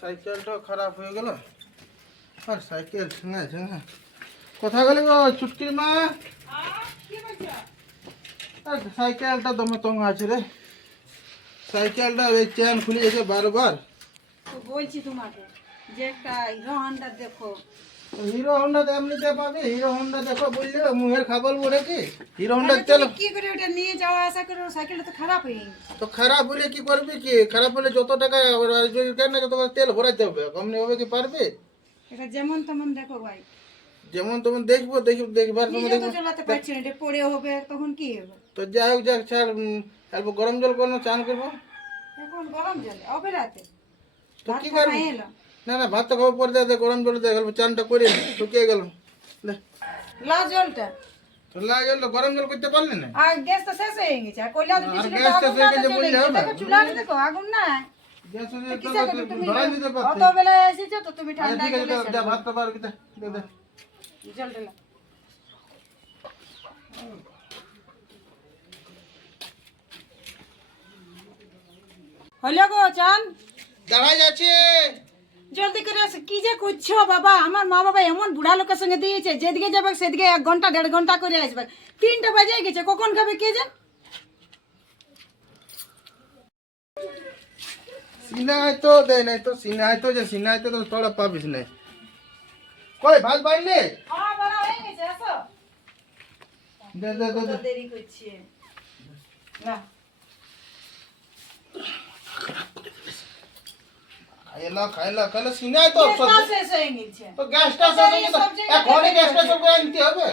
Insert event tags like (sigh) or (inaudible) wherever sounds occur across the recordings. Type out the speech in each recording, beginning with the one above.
সাইকেলটাও খারাপ হয়ে গেল। আর সাইকেল ঠেঙা ঠেঙা কোথায় গেলে গো, চুটকির মা? আর সাইকেলটা দমে তঙ্গ আছে রে। সাইকেলটা ওই চেন খুলে গেছে বারবার। বলছি তোমাকে, যে একটা হিরো দেখো হিরো হন্ডা এমনিতে পাবে হিরো হন্ডা দেখো বললে মুহের খাবার বলে কি? হিরো হন্ডা তেল কি করে ওটা নিয়ে যাওয়া আসা করে? ওর সাইকেলটা তো খারাপ হয়ে তো খারাপ হলে কি করবি কি? খারাপ হলে যত টাকা যদি কেন না তোমার তেল ভরাইতে হবে কমনি হবে কি পারবে? এটা যেমন তেমন দেখো ভাই। যেমন তেমন দেখব দেখব দেখবার নিজে দেখব। চালাতে পারছি না এটা পড়ে হবে তখন কি হবে? তো যাই হোক যাক ছাড় অল্প গরম জল কোনো চান করব। এখন গরম জলে হবে রাতে। তো কি করবি? না না ভাত খাব পরে দে, গরম জল দিয়ে গেল চানটা করে শুকিয়ে গেল। লা জলটা। তো লাগে গেল গরম জল করতে পারলি না? আর গ্যাস তো শেষ হয়ে গেছে। আর শেষ হয়ে চুলা দেখো আগুন না গ্যাস তুমি ধরাই দিতে পারতি। অত বেলায় এসেছ তো তুমি ঠান্ডা ঠিক আছে জলে যা, যা ভাত তো পার দে দে, দে। জলটা লা। হলো গো চান? দাঁড়াই যাচ্ছে জলদি করে আসো। কি যে করছ বাবা? আমার মা বাবা এমন বুড়া লোকের সঙ্গে দিয়েছে যেদিকে যাবে সেদিকে এক ঘণ্টা দেড় ঘণ্টা করে আসবে। তিনটা বাজে গেছে কখন খাবে কে জান? সিনাই তো দেয় নাই তো সিনাই তো যে সিনাই তো তোরা পাবিস নাই। কই ভাত বাইলে হ্যাঁ দে দেরি করছে। না। খাইলা খাইলা খাইলা সিনাই তো শেষ হয়ে গেছে। তো গ্যাসটা শেষ হয়ে গেছে। এখনই গ্যাস গ্যাসটা। সব আনতে হবে।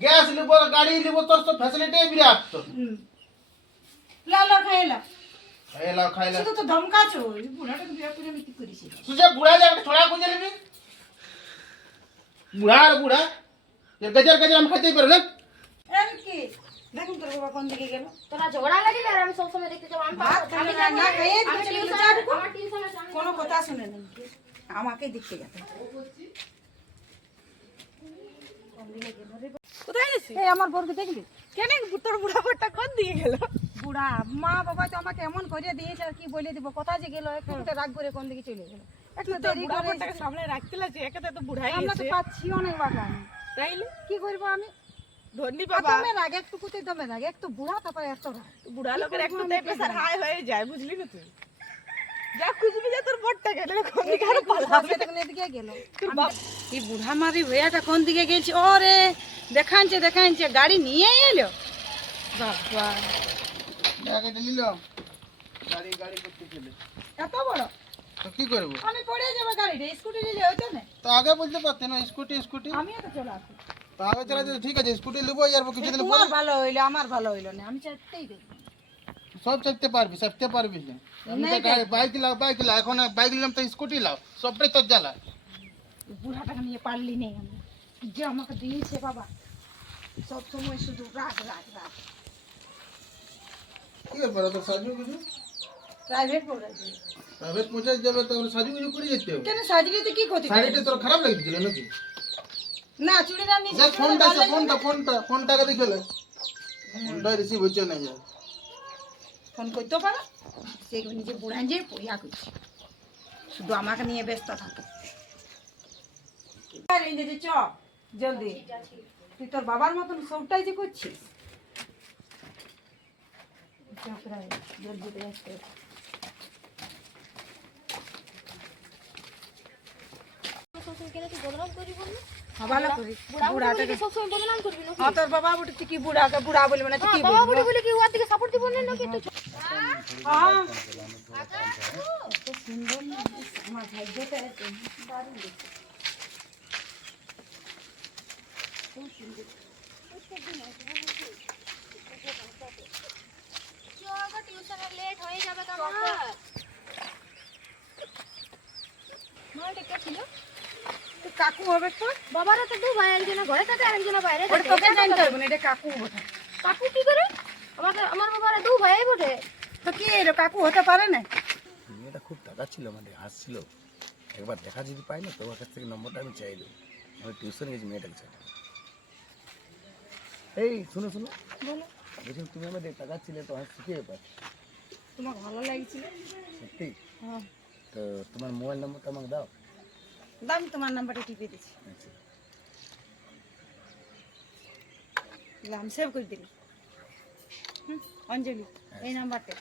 গ্যাস নিব গাড়ি নিব তোর তো ফ্যাসিলিটি বিরাট। তো হুম লা লা খাইলা খাইলা খাইলা শুধু তো ধমকাছো বুড়াটাকে বিয়ে করে আমি কি করেছি যে বুড়া যা ছোড়া খুঁজে নিবি? বুড়া আর বুড়া গজর গজর আমি খাইতেই পারো না। এর কি দেখুন তোর বাবা কোন দিকে গেল। তোরা ঝগড়া লাগলে আর আমি সবসময় দেখতে যাব। আমি ভাত না, না খাইয়ে। আমার টিউশন কোনো কথা শুনে নেই। আমাকে দেখতে গেছে। কোথায় গেছি এই আমার বরকে দেখলি? কেন তোর বুড়া কোন দিকে গেল? বুড়া মা বাবা তো আমাকে এমন করে দিয়েছে আর কি বলে দিব। কোথায় যে গেল একটু রাগ করে কোন দিকে চলে গেল। একটু তোর দেরি বুড়া করে সামনে রাখতে লাগছে একাতে তো বুড়াই আমরা তো পাচ্ছিও না বাবা আমি তাইলে? কি করব আমি? ধন্যি বাবা। দমে রাগ একটু কুতে দমে রাগ একটু বুড়া তারপরে এত বুড়া লোকের একটু তাই প্রেসার হাই হয়ে যায় বুঝলি না তুই? যা খুঁজবি যা তোর বটটা গেলে। কোন দিকে আর পালাবে। গেল। এই বুড়া মারি ভैयाটা কোন দিকে গেছে? ওরে দেখানছে দেখানছে গাড়ি নিয়ে এলো। বাবা। আগে নিল। গাড়ি গাড়ি করতে চলে এত বড়? তো কি করব? আমি পড়ে যাব গাড়িটা স্কুটি নিয়ে হতো না তো আগে বলতে পারতে না স্কুটি স্কুটি। আমিও তো চলে আসি তো আগে চালাতে ঠিক আছে স্কুটি নেব যাব কিছুদিন পরে তোমার ভালো হইল আমার ভালো হইল না আমি চাইতেই দেখি সব চাইতে পারবি চাইতে পারবি না। আমি তো বাইক লাও বাইক লাও এখন বাইক নিলাম তো স্কুটি লাও সবটাই তোর জ্বালা। বুড়াটাকে নিয়ে পারলি নেই আমি। যে আমাকে দিয়েছে বাবা সব সময় শুধু রাগ রাগ রাগ। কি ব্যাপার তো সাজু কিছু প্রাইভেট পড়াচ্ছি প্রাইভেট পৌঁছায় যাবে তারপরে সাজু কিছু করে যেতে হবে। কেন সাজলিতে কি করতে শাড়িটা তোর খারাপ লাগছিল নাকি? না চুড়িদার নিচে দেখ ফোনটা আছে ফোনটা ফোনটা ফোনটাকে দেখলে ফোনটা রিসিভ হচ্ছে না যার ফোন করতে পারো। সেগুলো নিজে বুড়ান যে পড়িয়া করছি শুধু আমাকে নিয়ে ব্যস্ত থাকে। আরে এই যে চ জলদি। তুই তোর বাবার মতন সবটাই যে করছিস। জলদি করে আসতে হবে। কেন তুই বদনাম করবি বললি? ভালো করিস বুড়া বুড়ি বলে সবসময় বদনাম করবি না হ্যাঁ তোর বাবা বলতে তুই কি বুড়াকে বুড়া বলবি না তুই কি বাবা বলবি? বলে কি ওর দিকে সাপোর্ট দিব না নাকি একটু হ্যাঁ তো সুন্দর আমার ভাগ্যটা দারুণ দেখতে। টিউশনে লেট হয়ে যাবে তোমার কে ছিল? কাকু হবে তো? বাবারা তো দু ভাই একজনে ঘরে থাকে আর একজনে বাইরে থাকে। তোকে জানতে হবে না এটা কাকু বটে কাকু কি করে? আমার আমার বাবারা দু ভাই বটে। তো কি এর কাকু হতে পারে না? মেয়েটা খুব টাকা ছিল মানে হাসছিল। একবার দেখা যদি পাই না তোমার কাছ থেকে নম্বরটা আমি চাইলো আমি টিউশন গেছি মেয়েটাকে ছেড়ে এই শুনো শুনো। বলো। বলছিলাম তুমি আমাদের টাকা ছিলে তো হাসছি কি ব্যাপার। তোমার ভালো লাগছিল? সত্যি? হ্যাঁ। তো তোমার মোবাইল নম্বরটা আমাকে দাও। দাম তোমার নাম্বারটা টিপে দিচ্ছি। আচ্ছা। সেভ করে দিলি। হুম, অঞ্জলি এই নাম্বারটা।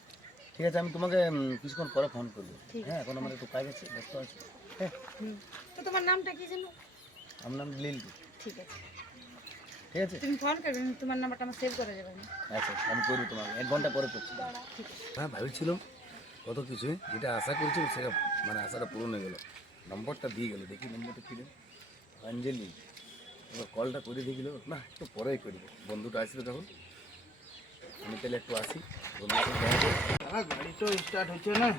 ঠিক আছে আমি তোমাকে কিছুক্ষণ পরে ফোন করব। ঠিক হ্যাঁ এখন আমার একটু কাজ আছে ব্যস্ত আছি? হ্যাঁ। তো তোমার নামটা কি জানো? আমার নাম লিলটু ঠিক আছে। ঠিক আছে? তুমি ফোন করবে তোমার নাম্বারটা আমার সেভ করে যাবে না আচ্ছা আমি করব তোমাকে এক ঘণ্টা পরে করছি। হ্যাঁ ভাবছিলাম কত কিছুই যেটা আশা করেছিলাম সেটা মানে আশাটা পূরণ হয়ে গেল। নম্বরটা দিয়ে গেল দেখি নম্বরটা কী দেন অঞ্জলি এবার কলটা করে দিয়ে গেল না একটু পরেই করি বন্ধুটা আসছিল তখন। আমি তাহলে একটু আসি গাড়ি তো স্টার্ট হচ্ছে না।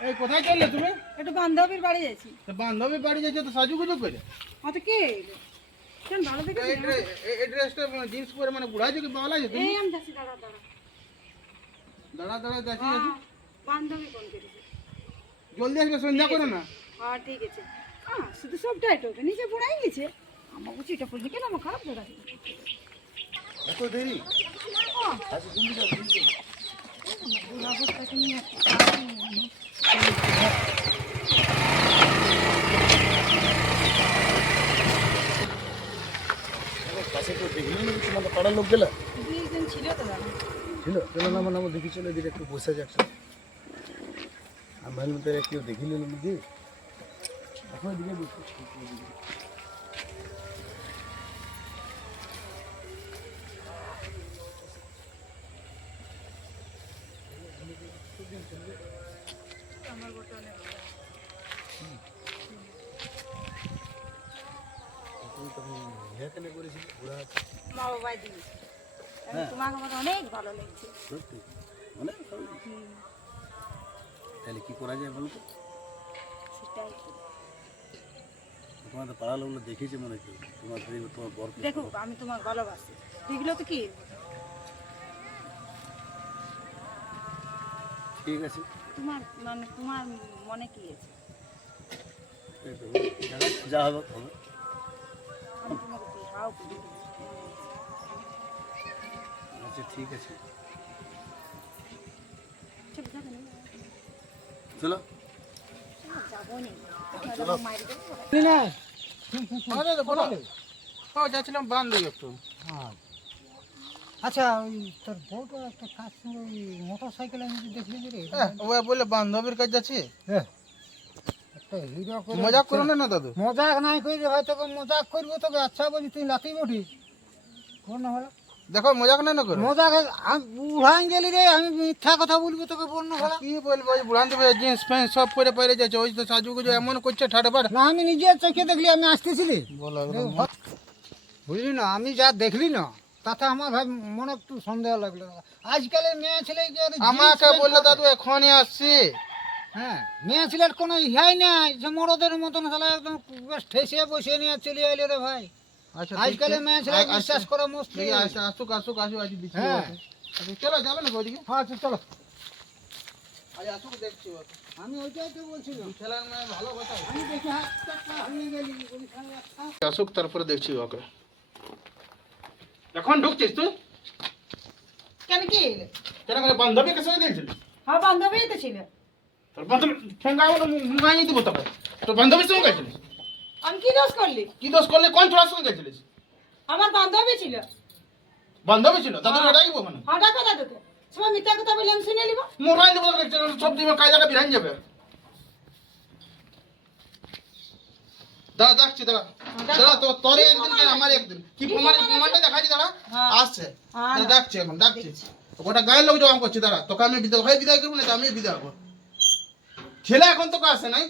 এই কোথায় চললে তুমি? একটু বান্ধবীর বাড়ি যাচ্ছি। তো বান্ধবী বাড়ি যাচ্ছে তো সাজুগুজু করে? অত কে? এলো? কেন ভালো দেখে এই ড্রে- এই- এই ড্রেসটা জিন্স পরে মানে বুড়া কি বাংলা আছে তুমি? এই আমি যাচ্ছি দাঁড়া দাঁড়া। দাঁড়া দাঁড়া যাচ্ছি বান্ধবী ফোন করেছে। জলদি আসবে সন্ধ্যা করো না। হ্যাঁ ঠিক আছে। হ্যাঁ শুধু সব টাইট হবে নিচে বুড়াই গেছে। আমার বুঝি এটা পড়লে কেন আমার খারাপ জায়গা? এত দেরি? আচ্ছা তুমি যাও তুমি যাও। নিয়ে দেখলি না তোমাদের পাড়ার লোক গেলা ছিল তো ছিল? চলো না আমার দেখি চলে দিলে একটু বসে যাক সব। আমি ভাবলাম তো কেউ দেখিল না বুঝি এখন দিকে বসে এখানে করেছিল ঘোরা আছে মা বাবাই দিয়েছে আমি তোমাকে আমার অনেক ভালো লেগেছে সত্যি অনেক ভালো। তাহলে কি করা যায় বলতো। তোমাদের পাড়ার লোকগুলো দেখেছে মনে কেউ। তোমার তোমার বর দেখো আমি তোমাকে ভালোবাসি। এগুলো তো কি? ঠিক আছে। তোমার মানে তোমার মনে কি আছে? যা হবে হবে। আচ্ছা ঠিক আছে। চুপ যাবে না। চলো। হ্যাঁ যাচ্ছিলাম বান্ধবী একটু। আচ্ছা ওই তোর বউটা একটা কাজ ওই মোটর সাইকেল আমি দেখলি রে হ্যাঁ, ও বলে বান্ধবীর কাছে যাচ্ছি। একটা হিরো করে মজাক করো না না দাদু। মজাক নাই করে হয় তোকে মজাক করব তোকে। আচ্ছা বলি তুই লাতি বটি কোন হলো। দেখো মজাক না করো? মজাক আমি উড়ান গেলি রে আমি মিথ্যা কথা বলব তোকে বন্য হলো কি বলব ওই বুড়ান দেবে জিন্স প্যান্ট সব পরে পরে যাচ্ছে ওই তো সাজুগুজু এমন করছে ঠাটে না আমি নিজের চোখে দেখলি আমি আসতেছিলি। বলো বুঝলি না আমি যা দেখলি না তাতে আমার ভাই মনে একটু সন্দেহ লাগল। আজকালের মেয়ে ছেলে আমাকে বলল দাদু এখনই আসছি। হ্যাঁ মেয়ে ছেলের কোনো ইহাই নাই যে মরদের মতন তাহলে একদম বেশ ঠেসে বসে নিয়ে চলে আইলে রে ভাই। আজকালের মেয়ে ছেলে বিশ্বাস করা মুশকিল আসুক আসুক আসুক আসুক আজ দিচ্ছি হ্যাঁ। ওকে। আচ্ছা, চলো যাবে না ওদিকে হ্যাঁ আচ্ছা চলো। আজ আসুক দেখছি। আমি ওইটাই তো বলছিলাম। ছেলের মেয়ে ভালো কথা। আমি দেখি হাত হারিয়ে গেলি আসুক তারপরে দেখছি ওকে। এখন ঢুকছিস তুই? কেন কি? এলে? কেন করে বান্ধবীকে সঙ্গে হ্যাঁ বান্ধবী তো ছিল। তোর বান্ধবী ঠেঙ্গা বলে মুগাই দিব তোকে। তোর বান্ধবীর সঙ্গে গেছিলিস? আমি কি দোষ করলি? কি দোষ করলে? কোন ছোড়ার সঙ্গে গেছিলিস? আমার বান্ধবী ছিল। বান্ধবী ছিল? তাদের সবাই মিথ্যা কথা বলে আমি শুনে নিব। দিব সব দিবে কায়দাটা বিরান যাবে। দাঁড়া দেখছি দাঁড়া। দাঁড়া তো তোরে একদিন কে আমার একদিন। কি প্রমাণ প্রমাণটা দেখাচ্ছি দাঁড়া। হ্যাঁ। আসছে। হ্যাঁ। ডাকছি এখন ডাকছি গোটা গায়ের লোক জমা করছি দাঁড়া। তোকে আমি বিদায় হয় বিদায় করব না আমি বিদায় হব। ছেলে এখন তোকে আসে নাই?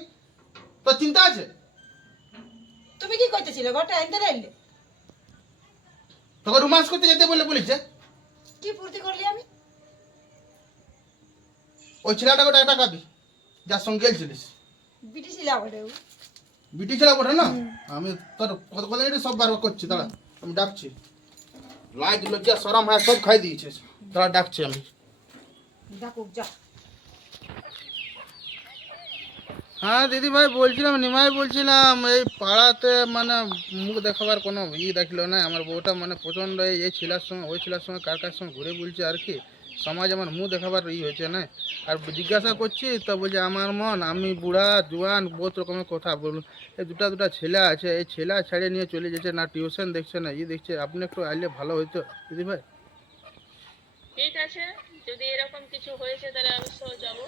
তোর চিন্তা আছে? তুমি কি করতেছিলে? ঘরটা এনতে রাইলে? তোকে রোমান্স করতে যেতে বলে বলিছে। কি ফুর্তি করলি আমি? ওই ছেলেটাকে টাকা টাকাবি যার সঙ্গে গেলছিলিস বিটি ছিল আবার বিটি ছেলে বটে না? আমি তোর কত কত সব বার করছি দাঁড়া আমি ডাকছি। লাইট লজ্জা সরম হয় সব খাই দিয়েছিস। দাঁড়া ডাকছি আমি। ডাকুক যা। হ্যাঁ দিদি ভাই বলছিলাম নিমাই বলছিলাম এই পাড়াতে মানে মুখ দেখাবার কোনো ই দেখল না। আমার বউটা মানে প্রচণ্ড এই ছেলের সঙ্গে ওই ছেলের সঙ্গে কার কার সঙ্গে ঘুরে বলছে আর কি। সমাজ আমার মুখ দেখাবার ই হয়েছে না। আর জিজ্ঞাসা করছি তো বলছে আমার মন আমি বুড়া জোয়ান বহুত রকমের কথা বলুন। এই দুটা দুটা ছেলে আছে এই ছেলে ছেড়ে নিয়ে চলে যাচ্ছে না টিউশন দেখছে না ই দেখছে। আপনি একটু আইলে ভালো হইতো দিদি ভাই ঠিক আছে যদি এরকম কিছু হয়েছে তাহলে অবশ্য যাব।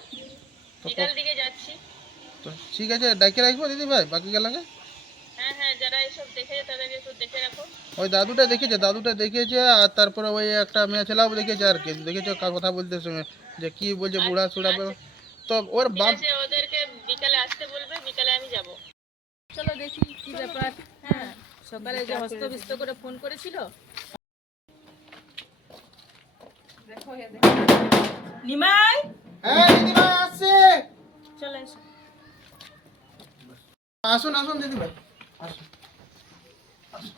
বিকাল দিকে যাচ্ছি। তো ঠিক আছে ডাকে রাখব দিদি ভাই বাকি গেলাকে? হ্যাঁ হ্যাঁ যারা এসব দেখেছে তাদেরকে একটু দেখে রাখো। ওই দাদুটা দেখেছে দাদুটা দেখেছে আর তারপরে ওই একটা মেয়ে ছেলেও দেখেছে আর কি দেখেছ কথা বলতে সঙ্গে যে কি বলছে বুড়া সুড়া তো ওর বাপ আছে ওদেরকে বিকালে আসতে বলবে বিকালে আমি যাব। চলো দেখি কি ব্যাপার। হ্যাঁ সকালে যে হস্তবিস্ত করে ফোন করেছিল। নিমাই! হ্যাঁ দিদিভাই আসছে চলে এসো আসুন আসুন দিদিভাই আসুন। আসুন।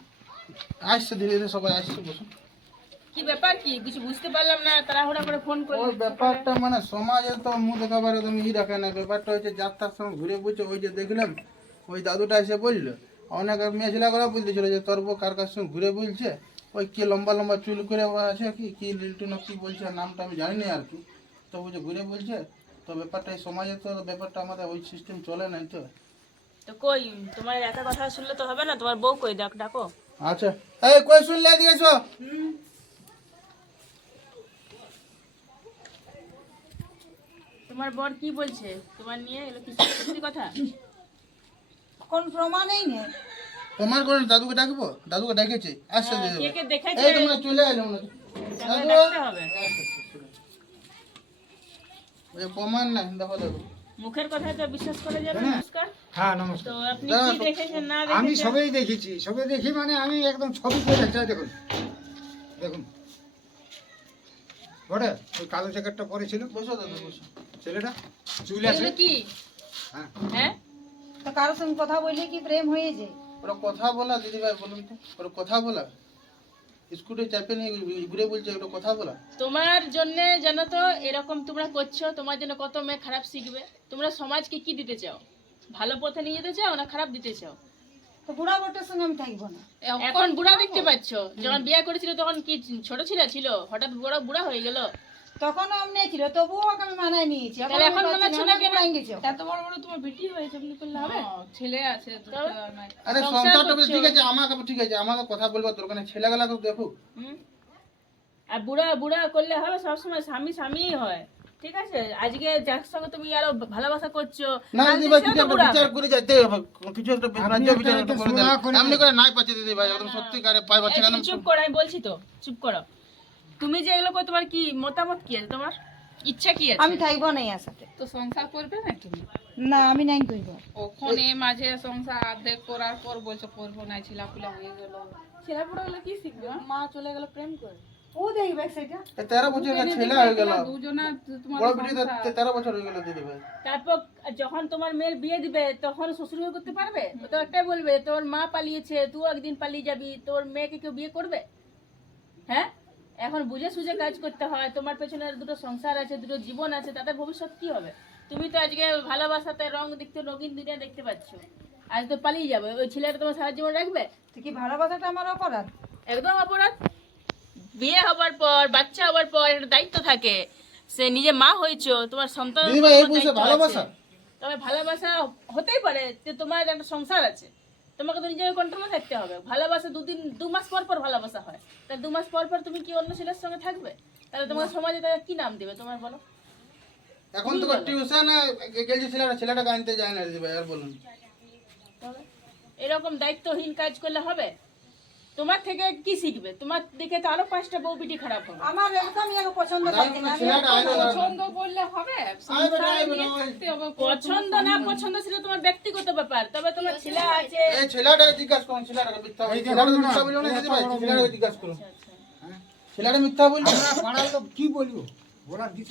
আসছে ধীরে ধীরে সবাই আসছে বসুন। কি ব্যাপার কি? কিছু বুঝতে পারলাম না তাড়াহুড়া করে ফোন ওই ব্যাপারটা মানে সমাজে তো মুখ দেখাবার ই রাখে না ব্যাপারটা হচ্ছে যাত্রার ঘুরে ওই যে দেখলাম ওই দাদুটা এসে বলল অনেক মেয়ে ছেলেগুলো বলতেছিল যে তোর বউ কার কার সঙ্গে ঘুরে বলছে ওই কি লম্বা লম্বা চুল করে আছে কি কি লিল্টু না কি বলছে নামটা আমি জানি না আর কি। তো বুঝে ঘুরে বলছে তো ব্যাপারটা এই সমাজে তো ব্যাপারটা আমাদের ওই সিস্টেম চলে নাই তো। তো কই তোমার একা কথা শুনলে তো হবে না তোমার বউ কই ডাক ডাকো। আচ্ছা। এই কই শুনলে? দিয়েছ তোমার বর কি বলছে? তোমার নিয়ে সত্যি কথা? কোন প্রমাণই নেই। তোমার করে দাদুকে ডাকবো? দাদুকে ডেকেছি। আসছে কে কে দেখেছে? এই তোমরা চলে এলাম না দাদু? হবে। প্রমাণ না দেখো দেখো। মুখের কথায় তো বিশ্বাস করা যাবে নমস্কার। হ্যাঁ নমস্কার। তো আপনি কি দেখেছেন না আমি সবই দেখেছি সবই দেখি মানে আমি একদম ছবি করে দেখছি। দেখুন দেখুন। ওই কালো জ্যাকেটটা পরেছিল বসো দাদু বসো। ছেলেটা? চুল আছে? কি? হ্যাঁ। হ্যাঁ? তো কারোর সঙ্গে কথা বললে কি প্রেম হয়ে যায় ওরা কথা বলা দিদি ভাই বলুন তো। ওরা কথা বলা। স্কুটি চাপে নিয়ে ঘুরে বলছে একটা কথা বলা। তোমার জন্য জানো তো এরকম তোমরা করছ তোমার জন্য কত মেয়ে খারাপ শিখবে। তোমরা সমাজকে কি দিতে চাও? ভালো পথে নিয়ে যেতে চাও না খারাপ দিতে চাও? তো বুড়া বটের সঙ্গে আমি থাকব না। এখন বুড়া দেখতে পাচ্ছ যখন বিয়ে করেছিল তখন কি ছোট ছিল ছিল? হঠাৎ বড় বুড়া হয়ে গেল। অমনি ছিল তবুও ওকে আমি মানায় নিয়েছি। তাহলে এখন না কেন? গেছো এত বড় বড় তোমার বেটি হয়েছে এমনি করলে হবে? ছেলে আছে আরে সংসার করছ। ঠিক আছে আমাকে ঠিক আছে আমাকে কথা দরকার নেই ছেলেগুলাকে দেখো। আর বুড়া বুড়া করলে হবে সবসময় স্বামী স্বামীই হয়। ঠিক আছে? আজকে যার সঙ্গে তুমি আরও ভালোবাসা করছ না দিদি ভাই কিছু একটা বিচার করে যেতে হবে কিছু একটা রাজ্য বিচার করে করে নাই পাচ্ছে দিদি ভাই একদম সত্যিকারে পাই পাচ্ছি না চুপ করো আমি বলছি তো চুপ করো। তুমি যে এগুলো করো, তোমার কি মতামত কি আছে? তোমার ইচ্ছা কি আছে? আমি থাকব না ইয়ার সাথে। তো সংসার করবে না তুমি? না আমি নাই করব ওখানে মাঝে সংসার অর্ধেক করার পর বলছো করব না ছেলাপুলা হয়ে গেল। ছেলেপুলা হলে কি শিখবে মা? চলে গেল প্রেম করে। ও দেখবে সেটা এই তেরো বছর ছেলে হয়ে গেল। দুজনা তোমার বড় বেটি তো তেরো বছর হয়ে গেল দিদি ভাই তারপর যখন তোমার মেয়ের বিয়ে দিবে তখন শ্বশুর করতে পারবে? তো একটাই বলবে তোর মা পালিয়েছে তুই একদিন পালিয়ে যাবি তোর মেয়েকে কেউ বিয়ে করবে? হ্যাঁ? এখন বুঝে সুঝে কাজ করতে হয় তোমার পেছনে দুটো সংসার আছে দুটো জীবন আছে তাদের ভবিষ্যৎ কি হবে? তুমি তো আজকে ভালোবাসাতে রং দেখতে রঙিন দুনিয়া দেখতে পাচ্ছ। আজ তো পালিয়ে যাবে ওই ছেলেটা তোমার সারা জীবন রাখবে? তো কি ভালোবাসাটা আমার অপরাধ? একদম অপরাধ। বিয়ে হবার পর বাচ্চা হবার পর একটা দায়িত্ব থাকে। সে নিজে মা হয়েছো তোমার সন্তান তবে ভালোবাসা হতেই পারে যে তোমার একটা সংসার আছে। তোমাকে তো নিজের কন্ট্রোলে থাকতে হবে। ভালোবাসা দুদিন দু মাস পর পর ভালোবাসা হয়। তাহলে দু মাস পর পর তুমি কি অন্য ছেলের সঙ্গে থাকবে? তাহলে তোমার সমাজে তাকে কি নাম দেবে তোমার বলো? এখন তো টিউশন ছেলে ছেলেটা ছেলেটাকে আনতে যায় না ভাই আর বলুন। এরকম দায়িত্বহীন কাজ করলে হবে? তোমার থেকে কি শিখবে? তোমার দিকে তো আরও পাঁচটা বউ পিটি খারাপ হবে। আমার একদম ইয়াকে পছন্দ ছেলেটা। পছন্দ করলে হবে? পছন্দ না পছন্দ। সেটা তোমার ব্যক্তিগত ব্যাপার তবে তোমার ছেলে আছে। এই ছেলেটাকে জিজ্ঞাসা করুন ছেলেটাকে মিথ্যা বলছে। ছেলেটাকে মিথ্যা বলছো না। ছেলেটাকে জিজ্ঞাসা করুন। ছেলেটা মিথ্যা বলছে? আমরা পাড়ার লোক কি বলব?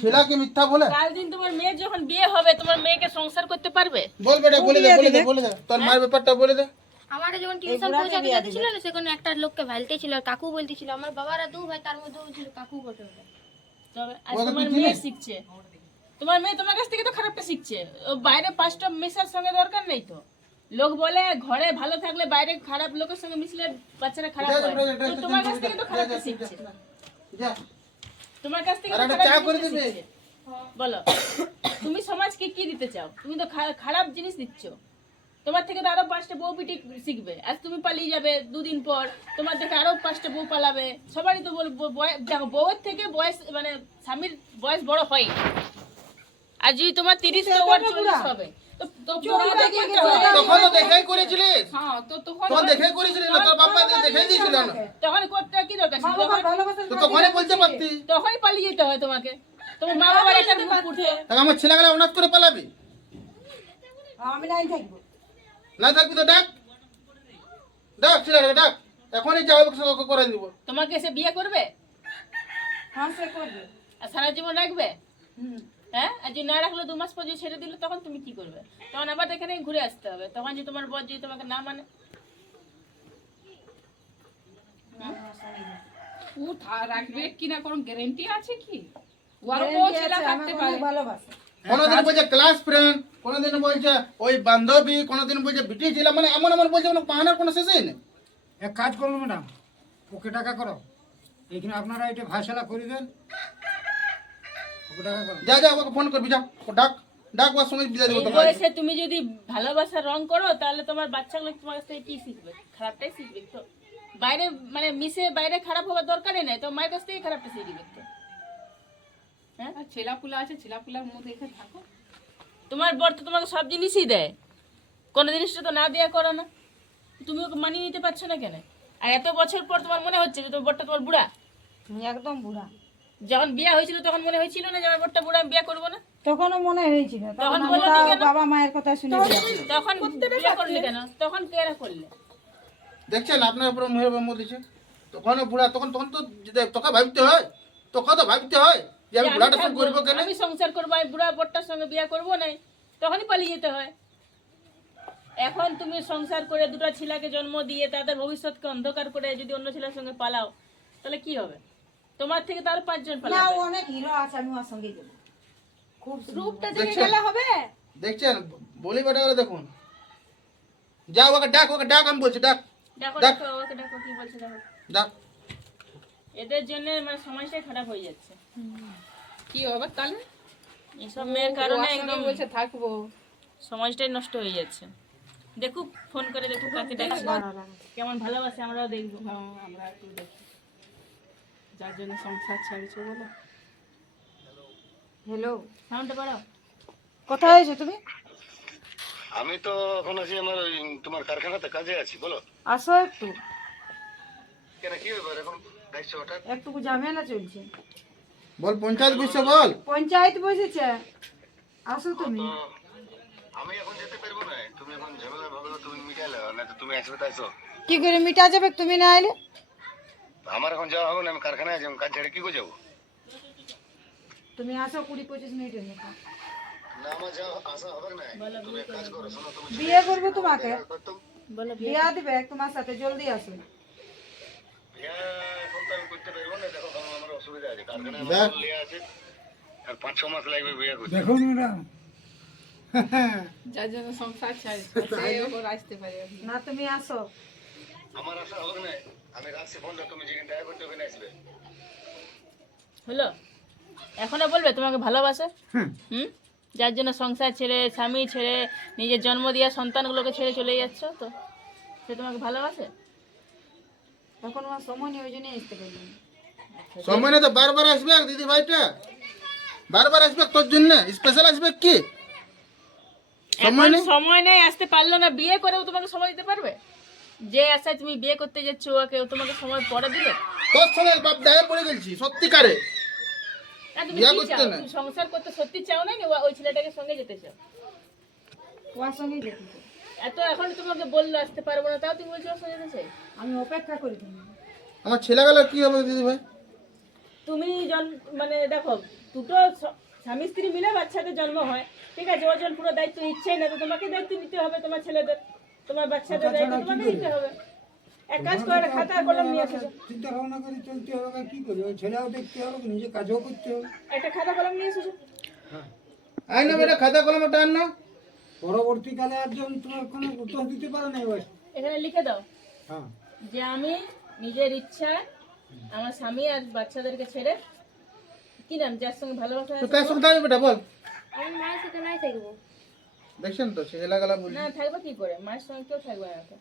ছেলেকে মিথ্যা বলে? কাল দিন তোমার মেয়ে যখন বিয়ে হবে তোমার মেয়েকে সংসার করতে পারবে? বল বেটা বলে দে বলে দে বলে দে। তোর মায়ের ব্যাপারটা বলে দে। হ্যাঁ? আমার যখন টিউশন পৌঁছাতে যাচ্ছিল না সেখানে একটা লোককে ভালতেছিল আর কাকু বলতেছিল আমার বাবারা দু ভাই তার মধ্যে বলছিল কাকু তবে আজ তোমার মেয়ে শিখছে। তোমার মেয়ে তোমার কাছ থেকে তো খারাপটা শিখছে। ও বাইরে পাঁচটা মেশার সঙ্গে দরকার নেই তো। লোক বলে ঘরে ভালো থাকলে বাইরে খারাপ লোকের সঙ্গে মিশলে বাচ্চারা খারাপ হয়। তো তোমার কাছ থেকে তো খারাপটা শিখছে। তোমার কাছ থেকে আর তো একটা খারাপ চা করে দেবে? বলো তুমি সমাজকে কি দিতে চাও? তুমি তো খারাপ জিনিস দিচ্ছ। তোমার থেকে তো আরও পাঁচটা বউ পিটি শিখবে। আজ তুমি পালিয়ে যাবে দুদিন পর তোমার থেকে আরও পাঁচটা বউ পালাবে। সবারই তো বল- ব- বয়- দেখো বউয়ের থেকে বয়স মানে স্বামীর বয়স বড় হয়। আর যদি তোমার তিরিশ চল্লিশ হবে। তখন পালিয়ে যেতে হয় তোমাকে। তোমার মা বাবার আমার ছেলেগুলো অনাথ করে পালাবি? আমি নাই থাকব। না থাকবি তো ডাক ডাক ছেলেটা ডাক এখনই যা হবে করে দিব। তোমাকে এসে বিয়ে করবে? হ্যাঁ সে করবে। আর সারা জীবন রাখবে? হুম। হ্যাঁ? আর যদি না রাখলে দু মাস পর যদি ছেড়ে দিলে তখন তুমি কি করবে? তখন আবার এখানে ঘুরে আসতে হবে। তখন যদি তোমার বর যদি তোমাকে না মানে। ও রাখবে কিনা কোনো গ্যারেন্টি আছে কি? ওর বউ ছেলে থাকতে পারে। ভালোবাসা। কোনোদিন বলছে ক্লাস ফ্রেন্ড কোনোদিন বলছে ওই বান্ধবী কোনোদিন বলছে বিটি ছিল মানে এমন এমন বলছে কোনো বাহানার কোনো শেষই নেই। এক কাজ করুন ম্যাডাম ওকে টাকা করো। এখানে আপনারা এটা ভাষালা করে দেন। ওকে টাকা করো। যা যা ওকে ফোন করবি যা ও ডাক ডাক ওর সঙ্গে বিদায় দেবো তোমার বয়সে তুমি যদি ভালোবাসার রং করো তাহলে তোমার বাচ্চাগুলো তোমার কাছ থেকে কি শিখবে? খারাপটাই শিখবে তো বাইরে মানে মিশে বাইরে খারাপ হওয়ার দরকারই নাই তো মায়ের কাছ থেকে খারাপটা শিখবে তো হ্যাঁ? ছেলাপুলা আছে ছেলাপুলার মধ্যে এখানে থাকো। তোমার বর তো তোমাকে সব জিনিসই দেয়। কোনো জিনিসটা তো না দেওয়া করো না তুমি ওকে মানিয়ে নিতে পারছ না কেন? আর এত বছর পর তোমার মনে হচ্ছে যে তোমার বরটা তোমার বুড়া? একদম বুড়া। যখন বিয়ে হয়েছিল তখন মনে হয়েছিল না যে আমার বরটা বুড়া আমি বিয়ে করব না? তখনও মনে হয়েছিল। তখন? বাবা মায়ের কথা শুনে তখন বিয়ে করলে কেন? তখন কেরা করলে? দেখছেন আপনার উপরে মেহের বাম্মু দিচ্ছে? তখন বুড়া তখন তখন তো তোকে ভাবতে হয়। তোকে তো ভাবতে হয়। যে আমি বুড়াটার সঙ্গে করব কেন? আমি সংসার করব আমি বুড়া বরটার সঙ্গে বিয়ে করব না তখনই পালিয়ে যেতে হয়। এখন তুমি সংসার করে দুটো ছেলেকে জন্ম দিয়ে তাদের ভবিষ্যৎকে অন্ধকার করে যদি অন্য ছেলের সঙ্গে পালাও তাহলে কি হবে? তোমার থেকে তার পাঁচজন না পালাবে। অনেক হিরো আছে আমি ওর সঙ্গে যাব। খুব রূপটা দেখছেন? দেখছেন? বলি বেটা দেখুন। যা ওকে ডাক ওকে ডাক আমি বলছি ডাক। দেখো ডাক। দেখো ওকে দেখো কি বলছে দেখো। ডাক। এদের জন্য মানে সমাজটাই খারাপ হয়ে যাচ্ছে। কি হবে তাহলে? এইসব মেয়ের কারণে একদম বলছে থাকব। সমাজটাই নষ্ট হয়ে যাচ্ছে। দেখুক ফোন করে দেখুক কাকে দেখছে কেমন ভালোবাসে আমরাও দেখব। হ্যাঁ আমরা একটু দেখি। যার জন্য সংসার ছাড়িছো বলো। হ্যালো সাউন্ডটা বাড়াও কোথায় আছো তুমি? আমি তো এখন আছি আমার তোমার কারখানাতে কাজে আছি বলো। আসো একটু। কেন কি ব্যাপার এখন? হঠাৎ? একটু ঝামেলা চলছে। বল পঞ্চায়েত বুঝছে বল। পঞ্চায়েত বসেছে। আসো তুমি। আমি এখন যেতে পারব না। তুমি এখন ঝামেলা ভাবলো তুমি মিটাইলে না তো তুমি আসবে তাইছো কি করে মিটা যাবে তুমি না এলে? আমার এখন যাওয়া হবে না আমি কারখানায় আমি কাজ ছেড়ে কি করে যাব? তুমি আসো কুড়ি পঁচিশ মিনিটের মতো। না আমার যাওয়া আসা হবে না। তুমি এক কাজ করো শোনো তুমি বিয়ে করব তোমাকে। বিয়া দিবে তোমার সাথে জলদি আসো। আছে কারখানায় দেখ। আমার লিয়ে আছে আর পাঁচ ছ মাস লাগবে বিয়ে করতে দেখুন ম্যাডাম। যার জন্য সংসার (laughs) আসতে পারে। না তুমি আসো। আমার আসা হবে না আমি রাখছি ফোনটা তুমি যেখানে দেখা করতে ওখানে আসবে। হলো? এখনও বলবে তোমাকে ভালোবাসে? হুম। যার জন্য সংসার ছেড়ে স্বামী ছেড়ে নিজের জন্ম দেওয়া সন্তানগুলোকে ছেড়ে চলে যাচ্ছ তো? সে তোমাকে ভালোবাসে? এখন আমার সময় নেই ওই জন্যই আসতে পারলাম। সময় নেই তো বারবার আসবে দিদি ভাইটা। বারবার আসবে তোর জন্য। স্পেশাল আসবে কি? সময় নেই? সময় নেই আসতে পারল না। বিয়ে করেও তোমাকে সময় দিতে পারবে? যে আশায় তুমি বিয়ে করতে যাচ্ছ ওকে ও তোমাকে সময় পরে দিবে? তোর সঙ্গে বাপ দেখা পড়ে গেছি সত্যিকারে। বিয়ে করতে চাও? না। তুমি সংসার করতে সত্যি চাও না ও- ওই ছেলেটাকে সঙ্গে যেতে চাও? ওর সঙ্গেই যেতে এত এখন তোমাকে বলল আসতে পারব না তাও তুমি বলছো সঙ্গে যেতে চাই আমি অপেক্ষা করি তুমি আমার ছেলেগুলো কি হবে দিদি ভাই? তুমি জন মানে দেখো দুটো স্বামী স্ত্রী মিলে বাচ্চাদের জন্ম হয় ঠিক আছে? ওর জন্য পুরো দায়িত্ব ইচ্ছেই না তো তোমাকে দায়িত্ব নিতে হবে তোমার ছেলেদের তোমার বাচ্চাদের দায়িত্ব তোমাকে নিতে হবে। এক কাজ করে খাতা কলম নিয়ে এসেছ চিন্তা ভাবনা করে চলতে হবে কি করি ছেলেও দেখতে হবে নিজে কাজও করতে হবে। একটা খাতা কলম নিয়ে না বেটা খাতা কলম টান না পরবর্তীকালে তোমার কোনো উত্তর দিতে পারে না এবার। এখানে লিখে দাও। হ্যাঁ। যে আমি নিজের ইচ্ছা আমার স্বামী আর বাচ্চাদেরকে ছেড়ে কি নাম? যার সঙ্গে ভালোবাসা তো? কার সঙ্গে থাকবে বেটা বল। আমি মায়ের সাথে নাই থাকব। দেখছেন তো ছেলে গালা বলছি না থাকবে কি করে? মায়ের সঙ্গে কেউ থাকবে না তো।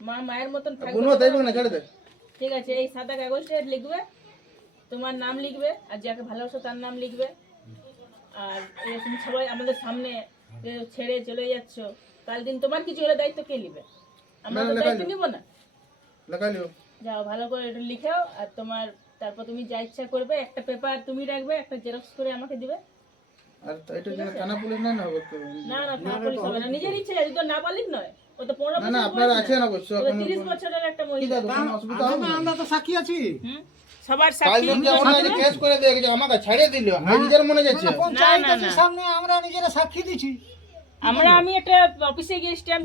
মা মায়ের মতন থাকবে বুনো দেখবে না ছেড়ে দে। ঠিক আছে এই সাদা কাগজটা লিখবে তোমার নাম লিখবে আর যাকে ভালোবাসো তার নাম লিখবে। আর এরকম সবাই আমাদের সামনে ছেড়ে চলে যাচ্ছ কাল দিন তোমার কিছু হলে দায়িত্ব কে নিবে? আমরা তো দায়িত্ব নিব না। লেখা লিও যাও ভালো করে এটা লিখেও আর তোমার তারপর তুমি যা ইচ্ছা করবে একটা পেপার তুমি রাখবে একটা জেরক্স করে আমাকে দিবে। আর তো এটা যেন থানা পুলিশ নাই না তো। না না থানা পুলিশ হবে না। নিজের ইচ্ছে যদি তো না পালিক নয় ও তো পনেরো না না আপনারা আছেন না। অবশ্য ও তো কোনো তিরিশ বছরের একটা মহিলা। কোনো অসুবিধা হবে? না আমরা তো সাক্ষী আছি? সবার সাক্ষী দিন যে কেস করে দিয়ে গেছে আমাকে ছাড়িয়ে দিল আমার নিজের মনে যাচ্ছে। পঞ্চায়েতের সামনে আমরা নিজেরা সাক্ষী দিছি আমরা আমি একটা অফিসে গিয়ে স্ট্যাম্প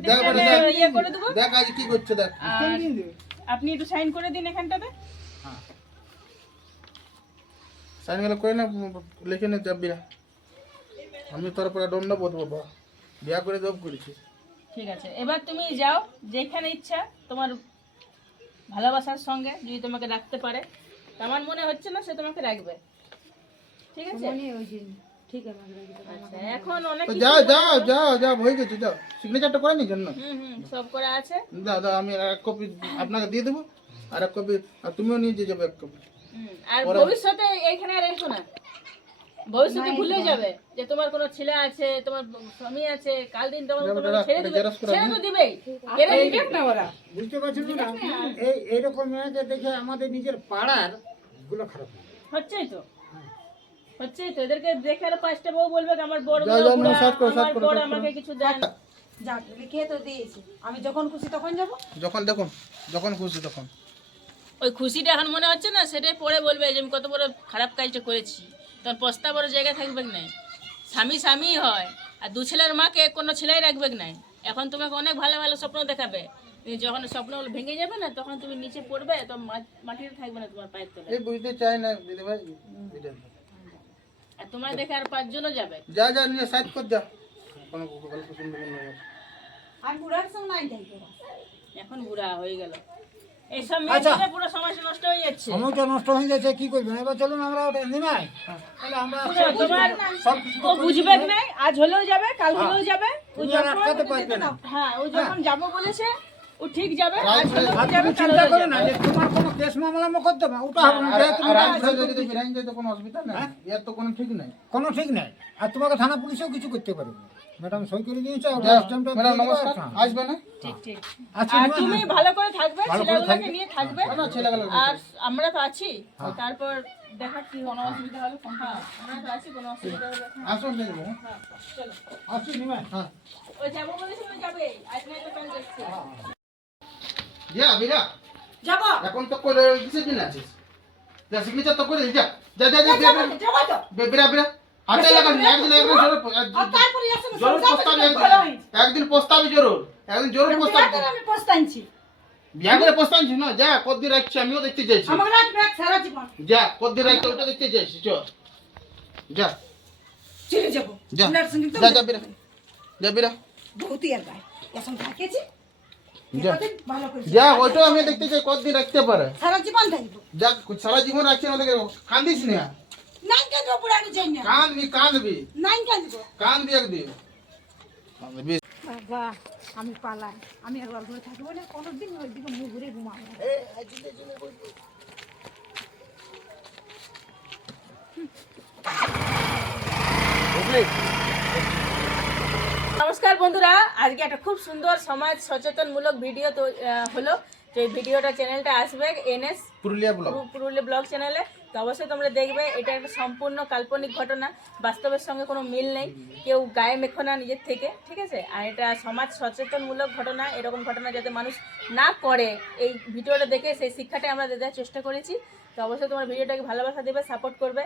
ইয়ে করে দেবো। দেখ আজ কি করছে দেখ। আপনি একটু সাইন করে দিন এখানটাতে। হ্যাঁ। সাইনগুলো করে না লিখে নে যাবি না। আমি তোর পরে দণ্ড বোধ বাবা বিয়া করে জব করেছি। ঠিক আছে এবার তুমি যাও যেখানে ইচ্ছা তোমার ভালোবাসার সঙ্গে যদি তোমাকে রাখতে পারে। আমার মনে হচ্ছে না সে তোমাকে রাখবে। ঠিক আছে? এখন অনেক যাও যাও যাও যাও হয়ে গেছে যাও। সিগনেচারটা করে নি সব করা আছে। দাও দাও আমি এক কপি আপনাকে দিয়ে দেবো আর এক কপি আর তুমিও নিয়ে যাবে এক কপি আর ভবিষ্যতে এইখানে আর রেখো না। ভবিষ্যতে ভুলে যাবে যে তোমার কোনো ছেলে আছে তোমার স্বামী আছে কাল দিন তোমার কোনো ছেড়ে দিবে। ছেড়ে তো দিবেই। কেড়ে দিবে। না ওরা। বুঝতে পারছেন না? এই মেয়েকে দেখে আমাদের নিজের পাড়ারগুলো খারাপ। হচ্ছেই তো। হচ্ছেই তো এদেরকে দেখে আর পাঁচটা বউ বলবে আমার বড় বড় আমার আমাকে কিছু দেন। যাক লিখে তো দিয়েছি? আমি যখন খুশি তখন যাব? যখন দেখুন যখন খুশি তখন। ওই খুশিটা এখন মনে হচ্ছে না সেটাই পরে বলবে যে আমি কত বড় খারাপ কাজটা করেছি। তখন পস্তা বড় জায়গায় থাকবে না। স্বামী স্বামী হয় আর দু ছেলের মাকে কোনো ছেলেই রাখবে না। এখন তোমাকে অনেক ভালো ভালো স্বপ্ন দেখাবে। যখন স্বপ্নগুলো ভেঙে যাবে না তখন তুমি নিচে পড়বে তো মাটিতে থাকবে না তোমার পায়ের তলায়। এই বুঝতে চাই না দিদি ভাই দিদি ভাই। আর তোমার দেখে আর পাঁচজনও যাবে। যা যা নিয়ে সাইড কর যা। কোনো গল্প শুনবে না আমি বুড়ার সঙ্গে নাই থাকব এখন বুড়া হয়ে গেল। এইসব মেয়েদের পুরো সমাজ নষ্ট হয়ে যাচ্ছে। সময়টা নষ্ট হয়ে যাচ্ছে কি করবেন এবার চলুন আমরা ওটা নিমাই তাহলে আমরা তোমার ও বুঝবে নাই আজ হলেও যাবে কাল হলেও যাবে। ও যখন আটকাতে পারবে না। হ্যাঁ ও যখন যাব বলেছে ও ঠিক যাবে আজ হলেও যাবে কাল হলেও যাবে। তোমার কেস মামলা মোকদ্দমা ওটা হবে না যেহেতু আর তুমি আমি যদি যদি বিরাইন যায় তো কোনো অসুবিধা নেই। এর তো কোনো ঠিক নাই। কোনো ঠিক নাই। আর তোমাকে থানা পুলিশেও কিছু করতে পারবে ম্যাডাম সই করে দিয়েছে আর স্ট্যাম্পটা ম্যাডাম নমস্কার। আসবে না? ঠিক ঠিক। আচ্ছা আর তুমি ভালো করে থাকবে ছেলেগুলোকে নিয়ে থাকবে। না ছেলেগুলো আর আমরা তো আছি। তারপর দেখা কি কোনো অসুবিধা হলে? ফোন হ্যাঁ। আমরা তো আছি কোনো অসুবিধা হলে? আসুন দিয়ে দেবো হ্যাঁ? হ্যাঁ চলো। আসছি নিমাই। হ্যাঁ। ওই যাব বলেছিল যাবে। আজ নাই তো কাল যাচ্ছে যা বিরা যাব। এখন তো করে কিসের দিন আছিস? যা সিগনেচার তো করে যা। যা যা যা যাব তো বে- বিরা বিরা হাতে লাগা একদিন একদিন জরুর সংসার প্রস্তাব একদিন। প্রস্তাবই জরুর। একদিন জরুর প্রস্তাব আমি পস্তাইছি বিয়া করে প্রস্তাব না যা কতদিন রাখছি আমিও দেখতে চাইছি। আমার রাখবে এক সারা জীবন। যা কতদিন রাখছি ওটা দেখতে চাইছি চ যা। চলে যাব। যা। যা বিরা যা বিরা বহুতই আর গায়ে এখন থাকেছি। যা ওইটাও আমি দেখতে চাই কতদিন রাখতে পারে। সারা জীবন থাকব। যা সারা জীবন রাখছি না কান্দিস না। নাই কাঁদবো বুড়াকে চাই না। কাঁদবি কাঁদবি। নাই কাঁদবো। কাঁদবি একদিন। বেশ বাবা আমি পালাই। আমি একবার ঘরে থাকব না কোনোদিন ওই দিকে মুখ ঘুরে ঘুমাবো না। নমস্কার বন্ধুরা আজকে একটা খুব সুন্দর সমাজ সচেতনমূলক ভিডিও তো হলো। তো এই ভিডিওটা চ্যানেলটা আসবে NS Purulia block Purulia blog চ্যানেলে। তো অবশ্যই তোমরা দেখবে এটা একটা সম্পূর্ণ কাল্পনিক ঘটনা। বাস্তবের সঙ্গে কোনো মিল নেই। কেউ গায়ে মেখো না নিজের থেকে ঠিক আছে? আর এটা সমাজ সচেতনমূলক ঘটনা এরকম ঘটনা যাতে মানুষ না করে। এই ভিডিওটা দেখে সেই শিক্ষাটাই আমরা দেওয়ার চেষ্টা করেছি। তো অবশ্যই তোমার ভিডিওটাকে ভালোবাসা দেবে সাপোর্ট করবে।